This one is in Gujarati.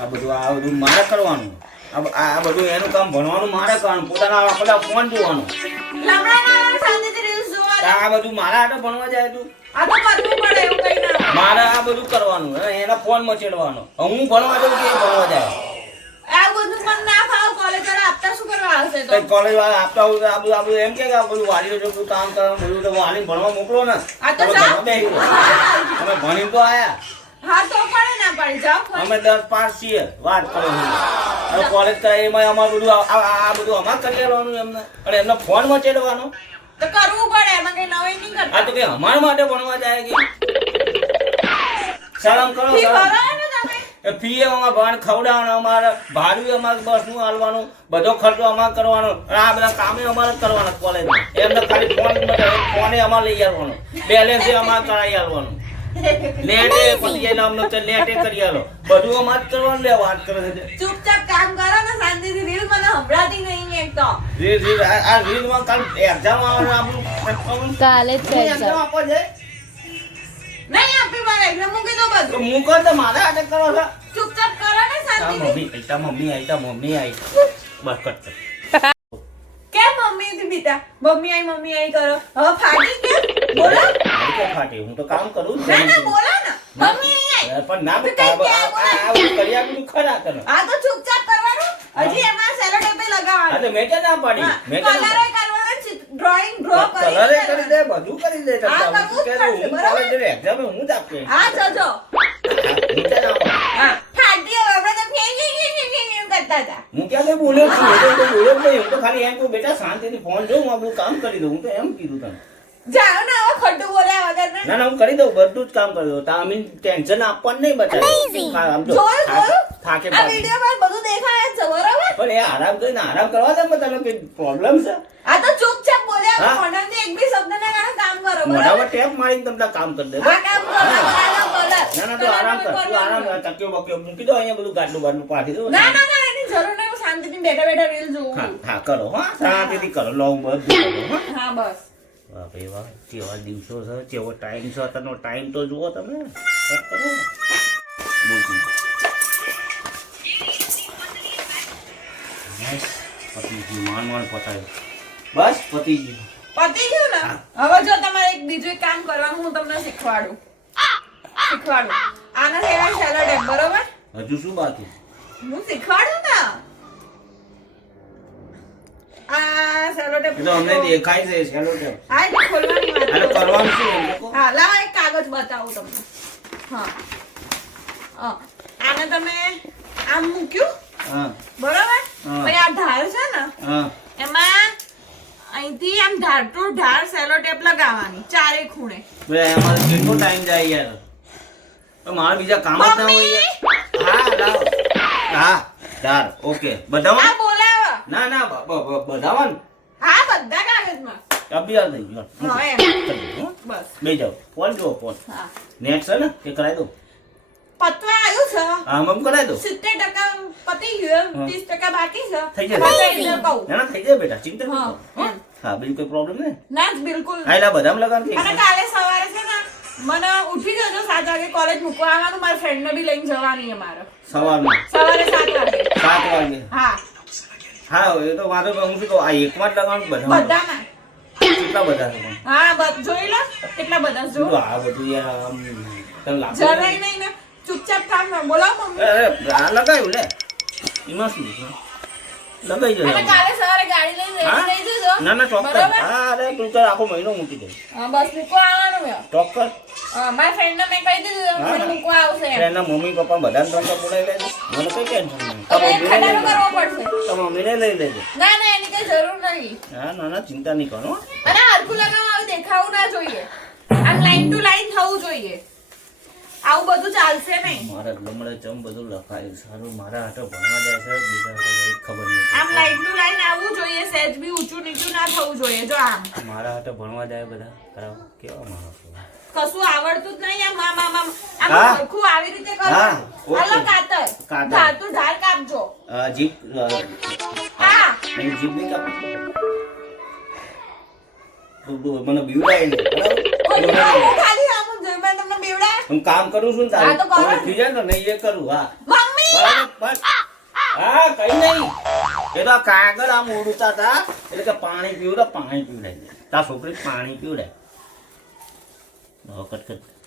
આ બધું મારે કરવાનું. આ બધું એનું કામ ભણવાનું મારે કરવાનું. પોતાના બધા ફોન જોવાનું. આ બધું મારા હાથે ભણવા જાય તું. મારે આ બધું કરવાનું. એના ફોન મચેડવાનો. હું ભણવા જાઉં કે એ ભણવા જાય. કોલેજ વાળા આપતા હોય આ બધું એમ કે આ બધું વાલી બધું કામ કરવાનું બધું તો વાલી ભણવા મોકલો ને. તમે ભણી તો આયા. અમે 10 પાસ છીએ. વાત કરો હવે કોલેજ કરે એમાં અમારું બધું આ બધું અમારે કરી લેવાનું એમને. અને એમને ફોન મચેડવાનો તો કરવું પડે એમાં કઈ નવાઈ નહીં કરતા. આ તો કે અમારા માટે ભણવા જાય કે શરમ કરો. ફી અમારે ભાણ ખવડાવવાનું, અમારે ભાડું અમારે બસનું હાલવાનું, બધો ખર્ચો અમારે કરવાનો. આ બધા કામે અમારે કરવાના કોલેજમાં. એમને ખાલી ફોને અમારે લઈ આવવાનો, બેલેન્સ અમારે કરાવી આવવાનું, નેટે પછી એને અમને નેટે કરી આલો, બધું અમારે જ કરવાનું. લે વાત કરે છે ચૂપચાપ કામ કરો ને શાંતિથી. રીલ મને સંભળાતી નહીં એક તો. રીલ આ રીલમાં કાલ એક્ઝામ આવવાનું આપણું કાલે જ છે એક્ઝામ આપવા જાય નહીં આપી મારે એક્ઝામ મૂકી દો બધું. તો મૂકો તો મારા હાથે કરો છો. ચૂપચાપ કરો ને શાંતિથી. મમ્મી આવી બસ કટ. કેમ મમ્મી થી બીતા મમ્મી આઈ કરો. હવે ફાટી કેમ બોલો. મારી ક્યાં ફાટે? હું તો કામ કરું જ. ના ના બોલો ને મમ્મી આઈ. પણ ના આ બધું કરી આપું ખરા તને. આ તો ચૂપચાપ કરવાનું. હજી એમાં સેલો ટેપે લગાવવાનું. હા તો મેં ક્યાં ના પાડી? મેં ક્યાં કલર કરવાનો, ડ્રોઈંગ ડ્રો કરી. કલરે કરી દે, બધું કરી દે. હા, કરવું જ પડશે, બરાબર? એક્ઝામ હું જ આપે. હા જોજો. હું ક્યાં ના પાડી? હા ફાટી હવે આપણે તો ફેંકી કરતા હતા. હું ક્યાં કઈ બોલ્યો છું? હું તો બોલ્યો જ નહીં. હું તો ખાલી એમ કહું બેટા શાંતિથી ફોન જોઉં, હું આપણું કામ કરી દઉં. હું તો એમ કીધું તને. જાઓ ને હવે ખોટું બોલ્યા વગર ને. ના ના હું કરી દઉં, બધું જ કામ કરી દઉં. તમે ટેન્શન આપવાનું નહીં બચાવી. આમ જો જોયું? થાકે આ વિડિયોમાં બધું દેખાય જ છે બરોબર. પણ એ આરામ કરીને આરામ કરવા દે. તને કઈ પ્રોબ્લેમ છે? આ તો ચૂપચાપ બોલ્યા હા. મોઢાથી એક બી શબ્દ ના કારણે કામ કરો મોઢામાં બરોબર. ટેપ મારીને તમને કામ કરી દે. આ કામ કરો બરાબર બોલો. ના ના તું આરામ કર. તું આરામ કર. તકિયો બકિયો મૂકી દો અહીંયા, બધું ગાડલું બાડલું પાડી દો. ના ના ના એની જરૂર નહીં. હું શાંતિથી બેઠા બેઠા રીલ જોઉં. હા હા કરો. હા શાંતિથી કરો. લોંગ બધું કરો. હા હા બસ. વાહ ભાઈ વાહ. કેવા દિવસો છે, કેવો ટાઈમ છે. તનો ટાઈમ તો જુઓ તમે. કરો બોલતી પતિજી માન પતાવ્યું. બસ પતિજી. પતી ગયું ને. હવે જો તમારે એક બીજું એક કામ કરવાનું હું તમને શીખવાડું. આના સિવાય સેલો ટેપ બરોબર. હજુ શું બાકી? હું શીખવાડું ને. આ સેલો ટેપ એ તો અમને દેખાય છે સેલો ટેપ. હા એટલે ખોલવાની વાત આને કરું. કરવાનું શું એમ લોકો? હા લાવો એક કાગળ બતાવું તમને. હા આને તમે આમ મૂક્યું હા બરોબર. હા. પછી આ ધાર છે ને હા એમાં અહીંથી આમ ધાર ટુ ધાર સેલો ટેપ લગાવવાની ચારે ખૂણે. બે અમારે કેટલો ટાઈમ જાય યાર. તો મારે બીજા કામ જ ના હોય યાર. હા લાવો. હા ચાર ઓકે. આ બધામાં બોલાવો. ના ના બધામાં હા બધા કાગળમાં. અભ્યાસ થઈ ગયો. હા એમ. બસ બે જાઓ. ફોન જુઓ ફોન. હા નેટ છે ને એ કરાવી દો. પતવા આવ્યું છે. આમ આમ કરાવી દો. 70% પતી ગયું. હા. 30% બાકી છે. થઈ જશે. બસ એટલે કહું. ના ના થઈ જાય બેટા. ચિંતા નહીં હા, કરો. એમ. હા બીજું કોઈ પ્રોબ્લેમ નહીં. ના જ બિલકુલ. હા એટલે બધામાં લગાવતી અને કાલે સવારે છે ને મને ઉઠી જજો 7 વાગે કોલેજ મૂકવા આવવાનું. મારા ફ્રેન્ડ ને બી લઈને જવાની અમારે સવારમાં સવારે 7 વાગે. 7 વાગે. હા હા એ તો વાંધો નહીં. હું શું કહું આ એકમાં જ લગાવવાનું બધામાં? બધામાં. કેટલા બધા છે પણ? હા જોઈ લો કેટલા બધા જો. શું આ બધું યાર આમ તને લાગે? જરાય નહીં ને ચૂપચાપ કામ કર. બોલાવો મમ્મી. અરે આ લગાવ્યું લે. એમાં શું છે? લગાઈ જજો. અને કાલે સવારે ગાડી લઈને હા? ready થઈ જજો. ના ના ચોક્કસ. બરોબર? હા અરે તું તાર આખો મહિનો મૂકી દે. હા, બસ મૂકવા આવવાનું મેં. ચોક્કસ. મારા ફ્રેન્ડ ને મેં કહી દીધું હા. મને મૂકવા આવશે એમ. એના મમ્મી પપ્પા બધાને તમે બોલાવી લેજો. મને કઈ ટેન્શન નહીં. હવે તમે ખટારો કરવો પડશે. મમ્મીને લઈ લેજો. ના ના એની કઈ જરૂર નહીં. હા ના ના ચિંતા નહીં કરો. અને હરખું લગાવવા આવું દેખાવું ના જોઈએ. આમ લાઈન ટુ લાઈન થવું જોઈએ. આવું બધું ચાલશે નહીં. મારા લમડે ચમ બધું લખાયું સારું. મારા હાથે ભણવા જાય છે બીજા હાથે કઈ ખબર નહીં. આમ લાઈન ટુ લાઈન આવવું જોઈએ. સહેજ બી ઊંચું નીચું ના થવું જોઈએ. જો આમ મારા હાથે ભણવા જાય બધા કરાવો. કેવા માણસો. કશું આવડતું જ નહીં. આમ આમ આમ આમ હા. હરખું આવી રીતે કરો. હા, ઓકે. હાલો કાતર. કાતર. ધાતુ ધાર કાપજો. જીપ હા એની જીપ નહીં કાપી. મને બીવડાય નહીં બરાબર. હું ખાલી આમ જ જોઈ મેં તમને બેવડા. હું કામ કરું છું ને હા, તો કરો તારે ને. થઈ જાય ને નહીં એ કરું. હા મમ્મી બરાબર, બસ. હા કઈ નહીં એ તો આ કાગળ આમ ઉડતા હતા એટલે કે પાણી પીવડાય તાર છોકરી પાણી પીવડાય કટ કટ